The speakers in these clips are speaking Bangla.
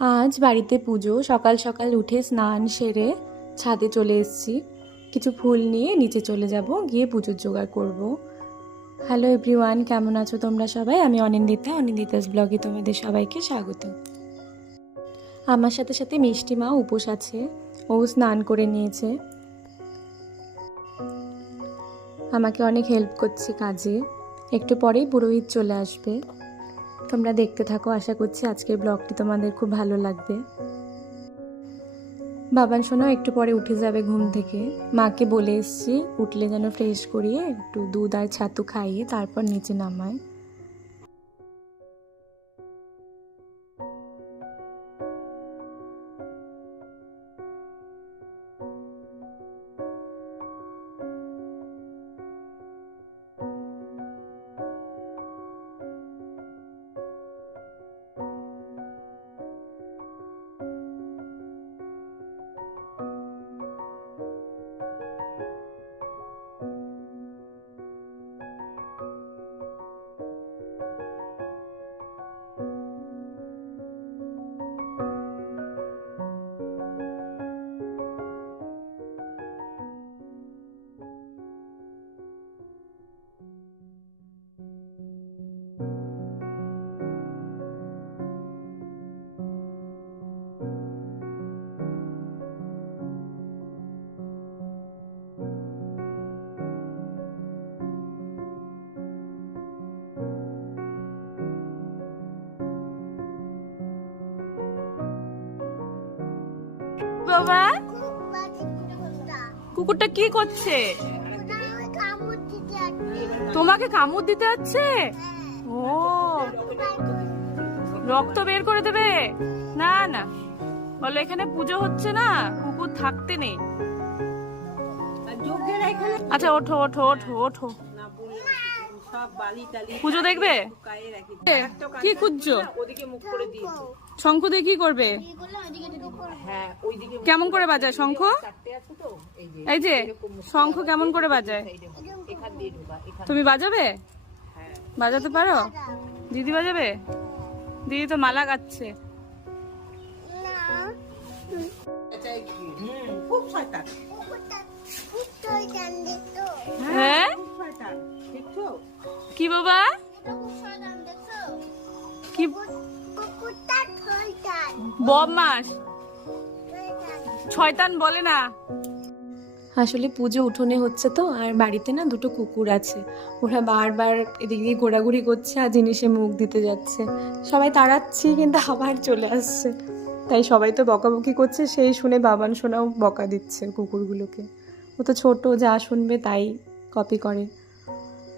আজ বাড়িতে পুজো। সকাল সকাল উঠে স্নান সেরে ছাদে চলে এসেছি। কিছু ফুল নিয়ে নিচে চলে যাব, গিয়ে পুজোর জোগাড় করব। হ্যালো এভরিওয়ান, কেমন আছো তোমরা সবাই? আমি অনিন্দিতাস ব্লগে তোমাদের সবাইকে স্বাগত। আমার সাথে সাথে মিষ্টি মা উপোস আছে, ও স্নান করে নিয়েছে, আমাকে অনেক হেল্প করছে কাজে। একটু পরেই পুরোহিত চলে আসবে। তোমরা দেখতে থাকো, আশা করছি আজকের ব্লগটি তোমাদের খুব ভালো লাগবে। বাবান সোনাও একটু পরে উঠে যাবে ঘুম থেকে। মাকে বলে এসছি উঠলে যেন ফ্রেশ করিয়ে একটু দুধ আর ছাতু খাইয়ে তারপর নিচে নামায়। বাবা, কুকুরটা কি করছে? তোমাকে কামড় দিতে যাচ্ছে? ও, রক্ত বের করে দেবে? না না, বলো এখানে পুজো হচ্ছে না, কুকুর থাকতে নেই। আচ্ছা ওঠো ওঠো ওঠো ওঠো, পুজো দেখবে? কি খুঁজছো? শঙ্খ দিয়ে কি করবে? কেমন করে বাজায় শঙ্খ? এই যে শঙ্খ কেমন করে বাজায়? তুমি বাজাবে? বাজাতে পারো? দিদি বাজাবে? দিদি তো মালা গাচ্ছে। হ্যাঁ কি বাবা? কি বদমাস, শয়তান বলে না। আসলে পুজো উঠোনে হচ্ছে তো, আর বাড়িতে না দুটো কুকুর আছে, ওরা বারবার এদিক দিয়ে ঘোরাঘুরি করছে আর জিনিসে মুখ দিতে যাচ্ছে। সবাই তাড়াচ্ছি কিন্তু আবার চলে আসছে, তাই সবাই তো বকাবকি করছে, সেই শুনে বাবান সোনাও বকা দিচ্ছে কুকুরগুলোকে। ও তো ছোট, যা শুনবে তাই কপি করে।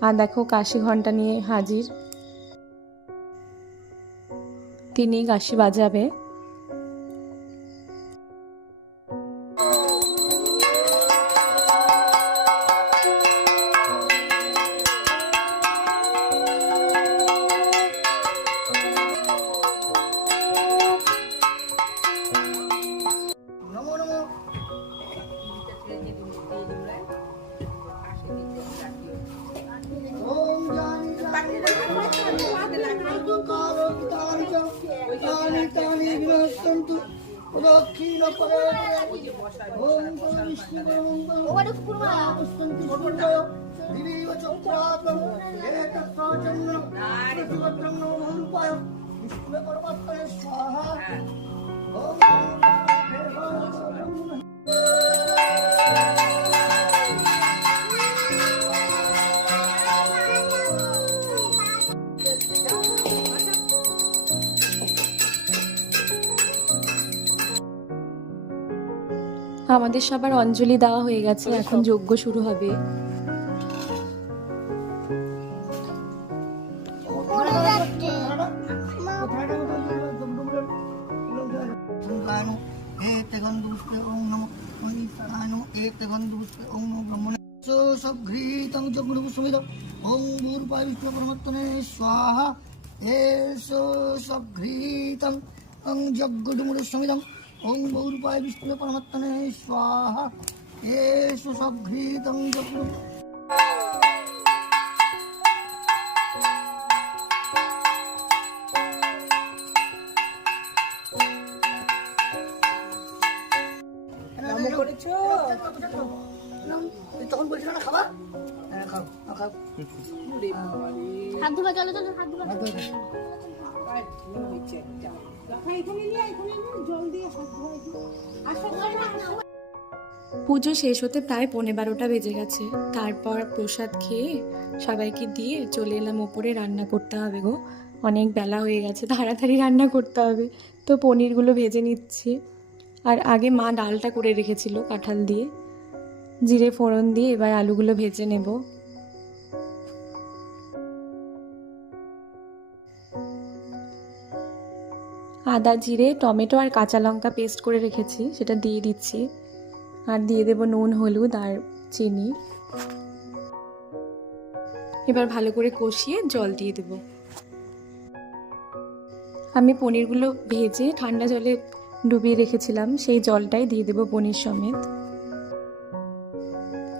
আর দেখো কাশি ঘন্টা নিয়ে হাজির, তিনি কাশি বাজাবে। আমাদের সবার অঞ্জলি দেওয়া হয়ে গেছে, এখন যজ্ঞ শুরু হবে। ओम गौरपाय विष्णु परमात्मने स्वाहा येषु सघ्रीतं जग्रु। করেছো? তখন বলছিল না খাবার, হ্যাঁ খাও খাও। ওরে বাবা রে। হাত ধোয়া, চলো চলো হাত ধোয়া। আয়, কি হয়েছে একটা? রাখা এখানে নিয়ে আয়, এখানে নিয়ে জল দিয়ে হাত ধোয়া একটু। আসো, আসো। পুজো শেষ হতে প্রায় 11:15 বেজে গেছে। তারপর প্রসাদ খেয়ে সবাইকে দিয়ে চলে এলাম ওপরে। রান্না করতে হবে গো, অনেক বেলা হয়ে গেছে, তাড়াতাড়ি রান্না করতে হবে। তো পনিরগুলো ভেজে নিচ্ছি। আর আগে মা ডালটা করে রেখেছিল কাঁঠাল দিয়ে, জিরে ফোড়ন দিয়ে এবার আলুগুলো ভেজে নেব। আদা, জিরে, টমেটো আর কাঁচা লঙ্কা পেস্ট করে রেখেছি, সেটা দিয়ে দিচ্ছি। আর দিয়ে দেব নুন, হলুদ আর চিনি। এবার ভালো করে কষিয়ে জল দিয়ে দেব। আমি পনিরগুলো ভেজে ঠান্ডা জলে ডুবিয়ে রেখেছিলাম, সেই জলটাই দিয়ে দেব পনির সমেত।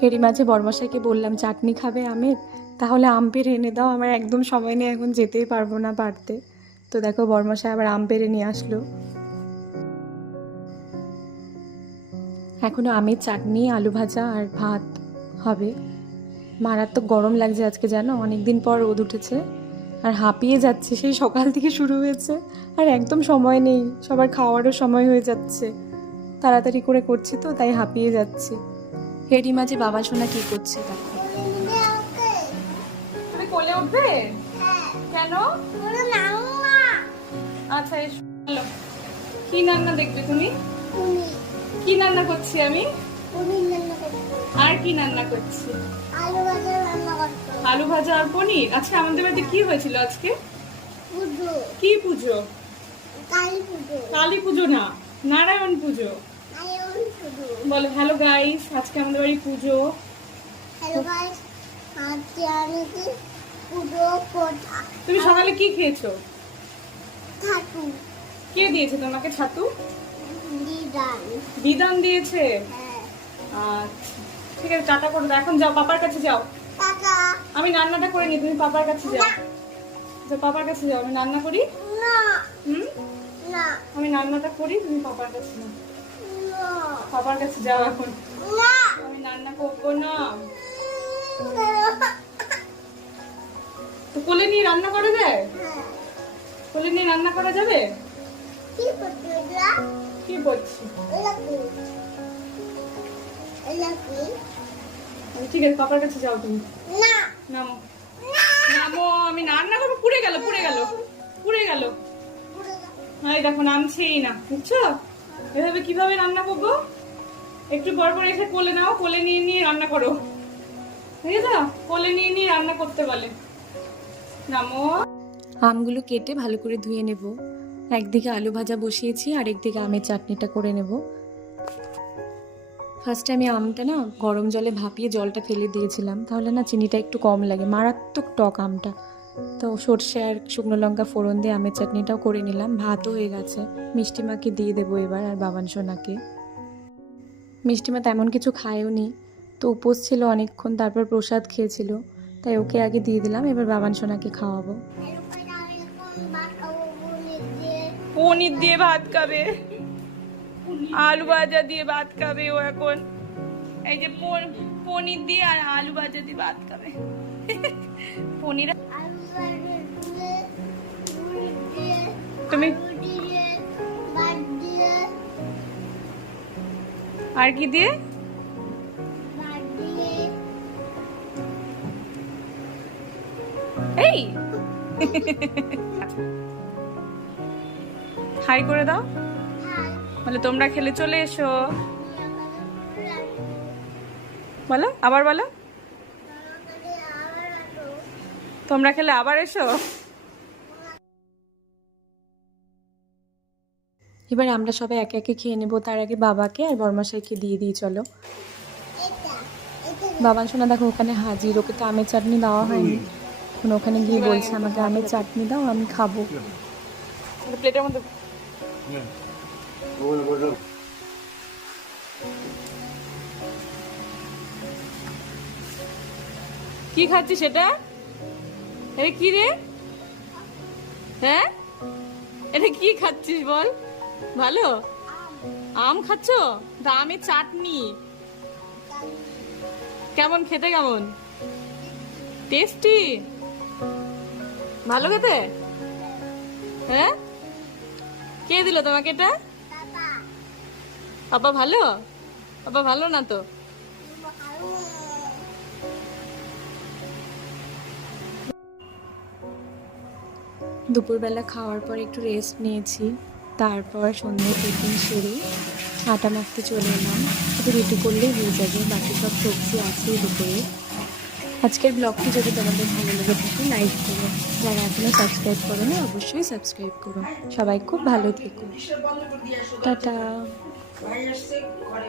এরই মাঝে বড়মশাইকে বললাম চাটনি খাবে আমের, তাহলে আম পেড়ে এনে দাও, আমার একদম সময় নেই, এখন যেতেই পারবো না পারতে। তো দেখো বড়মশাই আবার আম পেড়ে নিয়ে আসলো। এখনো আমের চাটনি, আলু ভাজা আর ভাত হবে। মারাত্মক গরম লাগছে আজকে, জানো, অনেকদিন পর রোদ উঠেছে আর হাঁপিয়ে যাচ্ছে, সেই সকাল থেকে শুরু হয়েছে আর একদম সময় নেই, সবার খাওয়ারও সময় হয়ে যাচ্ছে, তাড়াতাড়ি করে করছি তো তাই হাঁপিয়ে যাচ্ছি। এরই মাঝে বাবা সোনা কি করছে দেখো। তুমি কোলে উঠবে? কেন? আচ্ছা এসো। বলো, কি রান্না দেখবে তুমি? কি রান্না করছি আমি? আর কি রান্না করছি? আলু ভাজা আর পনির। আচ্ছা আমাদের বাড়িতে কি হয়েছিল আজকে? কি পুজো? কালী পুজো না, নারায়ণ পুজো। বলো হ্যালো গাইস, আজকে আমাদের বাড়ি পুজো। তুমি সকালে কি খেয়েছো? কে দিয়েছে তোমাকে ছাতু? বিধান দিয়েছে। আচ্ছা ঠিক আছে, টাটা করে দাও। এখন যাও, পাপার কাছে যাও। আমি রান্নাটা করে নি, তুমি পাপার কাছে যাও। পাপার কাছে যাও, আমি রান্না করি। আমি রান্নাটা করি, তুমি পাপার কাছে যাও। পাপার কাছে যাও এখন। আমি রান্না করবো না। তো কোলে নিয়ে রান্না করে দেয়? কোলে নিয়ে রান্না করা যাবে? কি করছি? ঠিক আছে, পাপার কাছে যাও তুমি। নামো নামো, আমি রান্না করবো। পুড়ে গেল পুড়ে গেল পুড়ে গেল। এই দেখো নামছেই না, বুঝছো? এভাবে কিভাবে রান্না করবো? একটু বড় বড় এসে কোলে নাও, কোলে নিয়ে নিয়ে রান্না করো, ঠিক আছে? কোলে নিয়ে নিয়ে রান্না করতে বলে। নামো। আমগুলো কেটে ভালো করে ধুয়ে নেব। একদিকে আলু ভাজা বসিয়েছি আর একদিকে আমের চাটনিটা করে নেব। ফার্স্টে আমি আমটা না গরম জলে ভাপিয়ে জলটা ফেলে দিয়েছিলাম, তাহলে না চিনিটা একটু কম লাগে, মারাত্মক টক আমটা। তো সর্ষে আর শুকনো লঙ্কা ফোড়ন দিয়ে আমের চাটনিটাও করে নিলাম। ভাতও হয়ে গেছে, মিষ্টিমাকে দিয়ে দেবো এবার, আর বাবান সোনাকে। মিষ্টিমা তেমন কিছু খায়ও নি, তো উপোস ছিল অনেকক্ষণ, তারপর প্রসাদ খেয়েছিল, তাই ওকে আগে দিয়ে দিলাম, এবার বাবান সোনাকে খাওয়াবো। পনির দিয়ে ভাত খাবে, আলু ভাজা দিয়ে ভাত খাবে ও এখন। এই যে পনির দিয়ে আর আলু ভাজা দিয়ে ভাত খাবে। পনির তুমি আর কি দিয়ে? এই হাই করে দাও, বলে তোমরা খেলে চলে এসো। বলো আবার, বলো তোমরা খেলে আবার এসো। এবার আমরা সবাই একে একে খেয়ে নেবো, তার আগে বাবাকে আর বড়মশাইকে দিয়ে দিই চলো। বাবান সোনা দেখো ওখানে হাজির, ওকে তো আমের চাটনি দেওয়া হয়নি, এখন ওখানে গিয়ে বলছে আমাকে আমের চাটনি দাও, আমি খাবো। প্লেটের মধ্যে কি খাচ্ছিস সেটা? এটা কি রে? হ্যাঁ এটা কি খাচ্ছিস বল? ভালো আম খাচ্ছ? তা আমের চাটনি কেমন খেতে, কেমন টেস্টি? ভালো খেতে? হ্যাঁ, কে দিল তোমাকে এটা? পাপা ভালো? পাপা ভালো না তো? দুপুরবেলা খাওয়ার পর একটু রেস্ট নিয়েছি, তারপর সন্ধ্যে টিফিন সেরে আটা মাখতে চলে এলাম। শুধু রুটি করলেই হয়ে যাবে, বাকি সব সবজি আছেই দুপুরে। আজকের ব্লগটি যদি তোমাদের ভালো লেগে থাকে লাইক করো, যারা এখনো সাবস্ক্রাইব করো না অবশ্যই সাবস্ক্রাইব করো। সবাই খুব ভালো থেকো, টাটা। ভাই আসছে ঘরে।